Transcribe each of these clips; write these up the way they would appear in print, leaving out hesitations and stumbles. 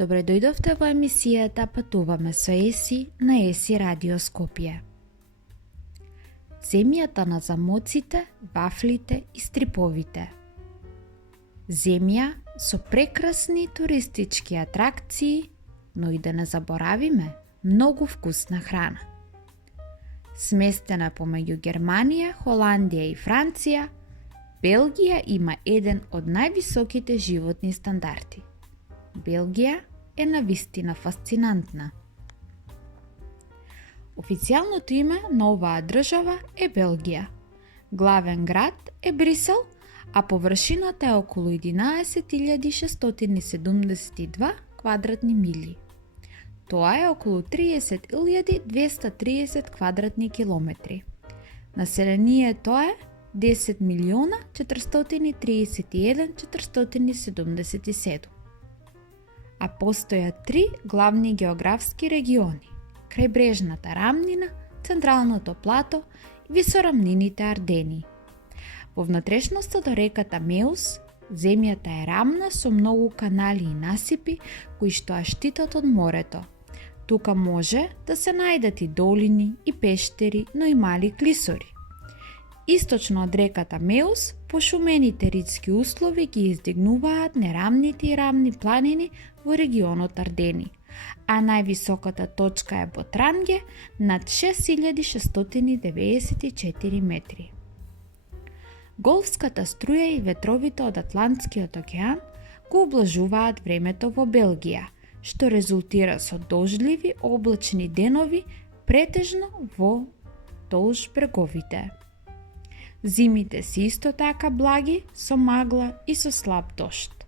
Добре дојдовте во емисијата Патуваме со Еси на Еси Радио Скопје. Земјата на замоците, вафлите и стриповите. Земја со прекрасни туристички атракции, но и да не заборавиме многу вкусна храна. Сместена помеѓу Германија, Холандија и Франција, Белгија има еден од највисоките животни стандарди. Белгија е навистина фасцинантна. Официјалното име на оваа држава е Белгија. Главен град е Брисел, а површината е околу 11.672 квадратни милји. Тоа е околу 30.230 квадратни километри. Населението е 10.431.477. А постојат три главни географски региони: крајбрежната рамнина, централното плато и висорамнините Ардени. Во внатрешноста до реката Меус, земјата е рамна со многу канали и насипи кои што ја штитат од морето. Тука може да се најдат и долини и пештери, но и мали клисори. Источно од реката Меус, пошумените ридски услови ги издигнуваат нерамните и рамни планини во регионот Ардени, а највисоката точка е Ботранге над 6694 метри. Голфската струја и ветровите од Атлантскиот океан го облажуваат времето во Белгија, што резултира со дождливи облачни денови претежно во долж бреговите. Зимите се исто така благи, со магла и со слаб дожд,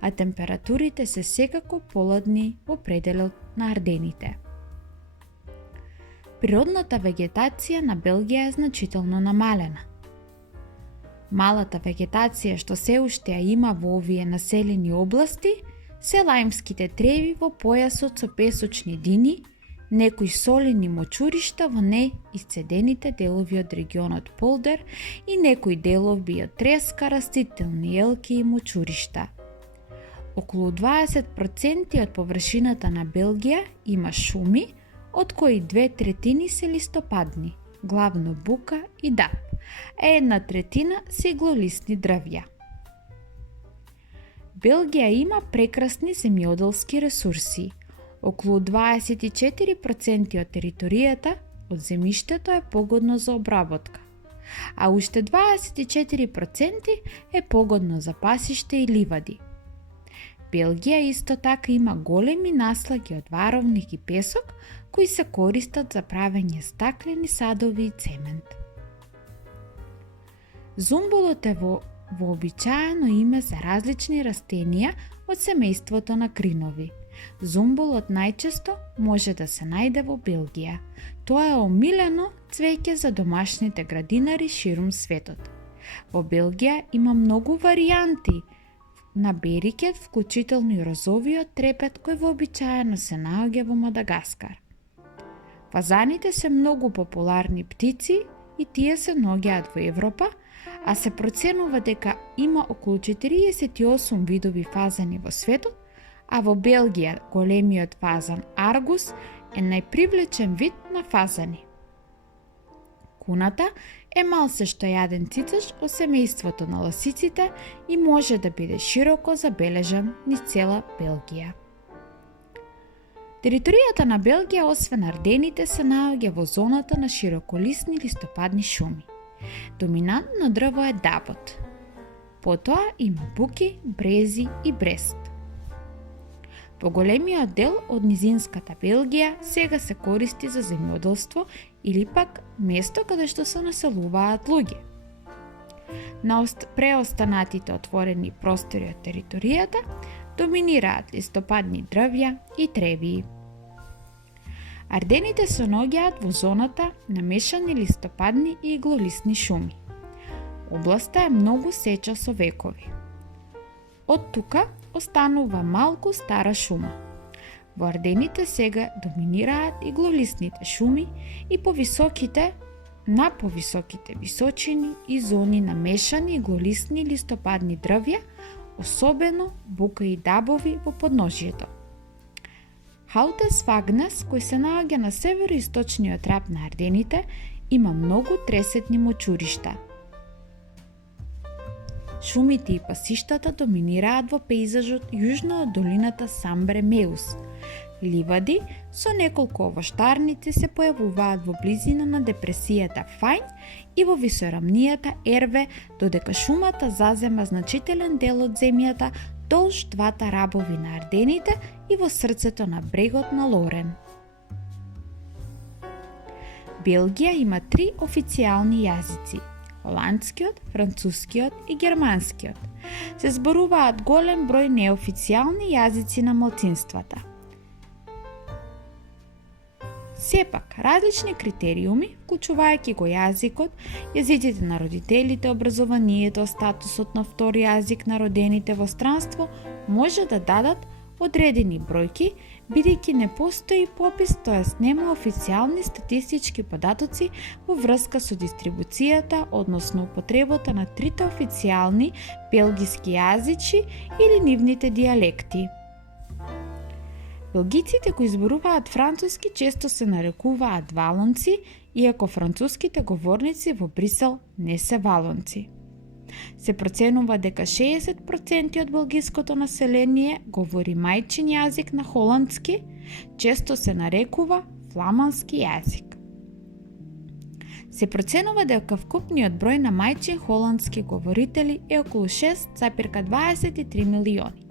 а температурите се секако поладни во пределот на Ардените. Природната вегетација на Белгија е значително намалена. Малата вегетација што се уште ја има во овие населени области се лајмските треви во појасот со песочни дини, некои солени мочуришта во неисцедените делови од регионот Полдер и некои делови од треска, растителни елки и мочуришта. Околу 20% од површината на Белгија има шуми, од кои 2/3 се листопадни, главно бука и даб, а 1/3 се иглолисни дрвја. Белгија има прекрасни земјоделски ресурси. Околу 24% од територијата од земјиштето е погодно за обработка, а уште 24% е погодно за пасиште и ливади. Белгија исто така има големи наслаги од варовник и песок кои се користат за правење стаклени садови и цемент. Зумбулот е вообичаено име за различни растенија од семејството на кринови. Зумбулот најчесто може да се најде во Белгија. Тоа е омилено цвеќе за домашните градинари ширум светот. Во Белгија има многу варијанти на берикет, вклучително и розовиот трепет кој вообичаено се наоѓа во Мадагаскар. Фазаните се многу популарни птици и тие се наоѓаат во Европа, а се проценува дека има околу 48 видови фазани во светот, а во Белгија големиот фазан Аргус е најпривлечен вид на фазани. Куната е мал се што јаден цицаш од семејството на ласиците и може да биде широко забележан низ цела Белгија. Територијата на Белгија, освен Ардените, се наоѓа во зоната на широколисни листопадни шуми. Доминантно дрво е дабот. Потоа има буки, брези и брест. Поголемиот дел од низинската Белгија сега се користи за земјоделство или пак место каде што се населуваат луѓе. На преостанатите отворени простори од територијата доминираат листопадни дрвја и треви. Ардените се наоѓаат во зоната на мешани листопадни и иглолисни шуми. Областа е многу сеча со векови. Од тука останува малку стара шума. Во Ардените сега доминираат иглолисните шуми и на повисоките височини и зони на мешани иглолисни листопадни дрвја, особено бука и дабови во подножјето. Хаутес Вагнес, кој се наоѓа на североисточниот раб на Ардените, има многу тресетни мочуришта. Шумите и пасиштата доминираат во пејзажот јужно од долината Самбре Меус. Ливади со неколку овоштарници се појавуваат во близина на депресијата Фајн и во висорамнијата Ерве, додека шумата зазема значителен дел од земјата долж двата рабови на Ардените и во срцето на брегот на Лорен. Белгија има 3 официјални јазици: холандскиот, францускиот и германскиот. Се зборуваат голем број неофицијални јазици на малцинствата. Сепак, различни критериуми, вклучувајќи го јазикот, јазиците на родителите, образованието, статусот на втори јазик на родените во странство, може да дадат одредени бројки, бидејќи не постои попис, тоест нема официјални статистички податоци во врска со дистрибуцијата, односно употребата на 3 официјални белгиски јазици или нивните дијалекти. Белгиците кои зборуваат француски често се нарекуваат валонци, иако француските говорници во Брисел не се валонци. Се проценува дека 60% од белгиското население говори мајчин јазик на холандски, често се нарекува фламански јазик. Се проценува дека вкупниот број на мајчин холандски говорители е околу 6,23 милиони.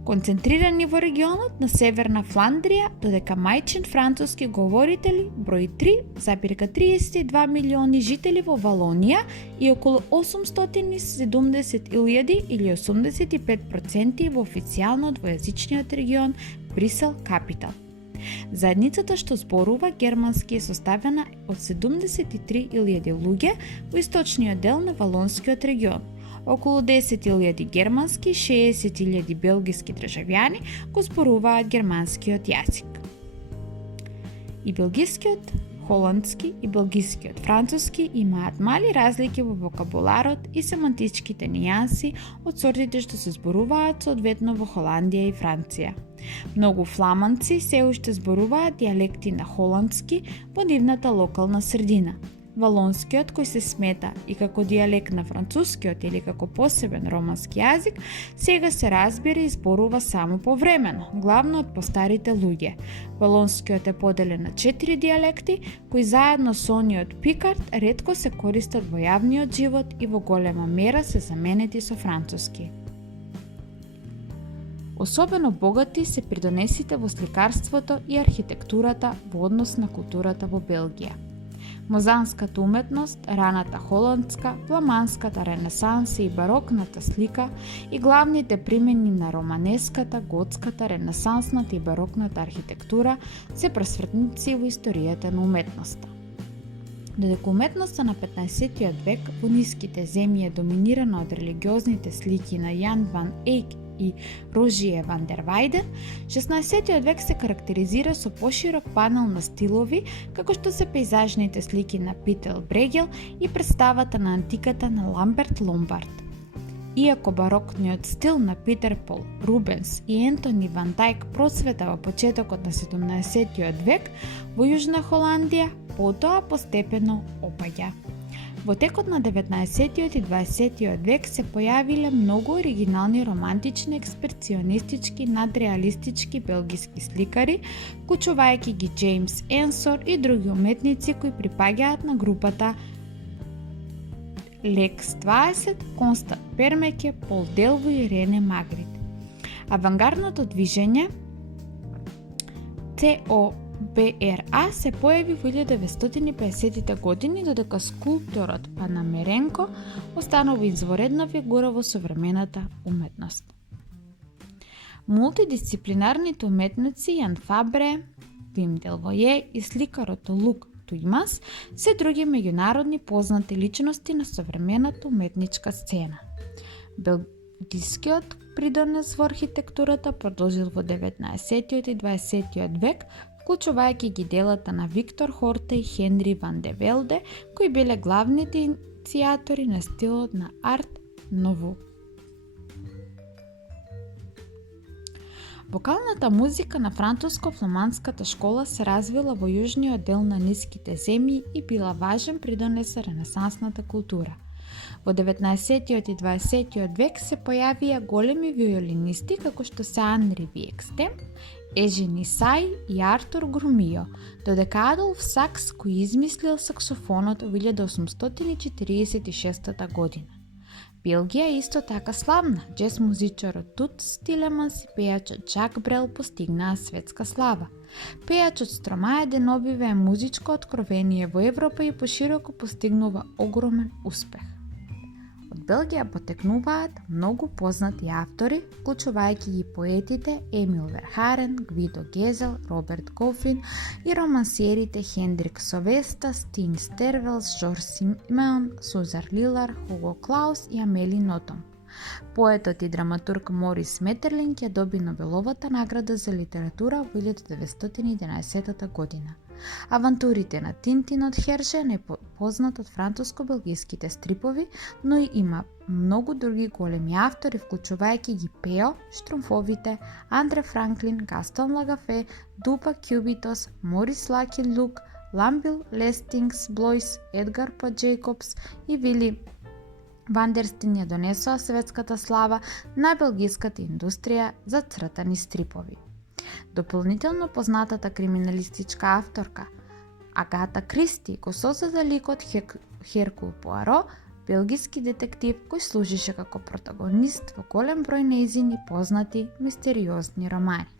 Концентрирани во регионот на Северна Фландрија, додека мајчин француски говорители брои 3,32 милиони жители во Валонија и околу 870.000 или 85% во официјално двојазичниот регион Брисел Капитал. Заедницата што зборува германски е составена од 73.000 луѓе во источниот дел на Валонскиот регион. Околу 10.000 германски, 60.000 белгиски државјани го зборуваат германскиот јазик. И белгискиот холандски и белгискиот француски имаат мали разлики во вокабуларот и семантичките нијанси од сортите што се зборуваат соодветно во Холандија и Франција. Многу фламанци се уште зборуваат дијалекти на холандски во нивната локална средина. Валонскиот, кој се смета и како дијалект на францускиот или како посебен романски јазик, сега се разбира и зборува само повремено, главно од постарите луѓе. Валонскиот е поделен на 4 дијалекти, кои заедно со ониот пикард ретко се користат во јавниот живот и во голема мера се заменети со француски. Особено богати се придонесите во сликарството и архитектурата во однос на културата во Белгија. Мозанската уметност, раната холандска, фламанската ренесанса и барокната слика и главните примени на романеската, готската, ренесансната и барокната архитектура се просветници во историјата на уметноста. Додека уметноста на 15 век во ниските земји е доминирана од религиозните слики на Јан ван Ејк и Рожие ван дер Вајден, 16 век се карактеризира со поширок панел на стилови, како што се пејзажните слики на Пител Брегел и представата на антиката на Ламберт Ломбард. Иако барокниот стил на Питер Пол Рубенс и Ентони ван Тајк процвета во почетокот на 17 век, во Јужна Холандија потоа постепено опаѓа. Во текот на 19 и 20 век се појавиле многу оригинални романтични, експресионистички, надреалистички белгиски сликари, вклучувајќи ги Джеймс Енсор и други уметници кои припаѓаат на групата Лекс 20, Констант Пермеке, Пол Делво и Рене Магрит. Авангардното движење ЦОБРА се појави во 1950-тите години, додека скулпторот Панамеренко останува изворедна фигура во современата уметност. Мултидисциплинарните уметници Јан Фабре, Вим Делвоје и сликарот Лук Тујмас се други меѓународни познати личности на современата уметничка сцена. Белгискиот придонес во архитектурата продолжил во 19 и 20 век, вклучувајќи ги делата на Виктор Хорте и Хенри ван де Велде, кои биле главните иницијатори на стилот на Арт Нову. Вокалната музика на француско-фламандската школа се развила во јужниот дел на ниските земји и била важен придонес за ренесансната култура. Во 19. и 20. век се појавија големи виолинисти како што се Анри Викстем, Ежени Сај и Артур Грумио, додека Адолф Сакс кој измислил саксофонот во 1846 година. Белгија е исто така славна. Джез музичарот Туц Тилеманс и пејачот Жак Брел постигнаа светска слава. Пејачот Стромаe Денобиве е музичко откровение во Европа и пошироко постигнува огромен успех. Од Белгија потекнуваат многу познати автори, вклучувајќи ги поетите Емил Верхарен, Гвидо Гезел, Роберт Гофин и романсиерите Хендрик Совеста, Стин Стервелс, Жорж Симеон, Сузар Лилар, Хуго Клаус и Амели Нотом. Поетот и драматург Морис Метерлинг ја доби Нобеловата награда за литература во 1911 година. Авантурите на Тинтин од Хершен е познат од француско-белгиските стрипови, но и има многу други големи автори, вклучувајќи ги Пео, Штромфовите, Андре Франклин, Гастон Лагафе, Дупа Кјубитос, Морис Лаки Лук, Ламбил Лестингс Блойс, Едгар По Джейкобс и Вили Вандерстин ја донесоа светската слава на белгиската индустрија за цртани стрипови. Дополнително познатата криминалистичка авторка Агата Кристи го создаде ликот Херкул Пуаро, белгиски детектив кој служише како протагонист во голем број нејзини познати мистериозни романи.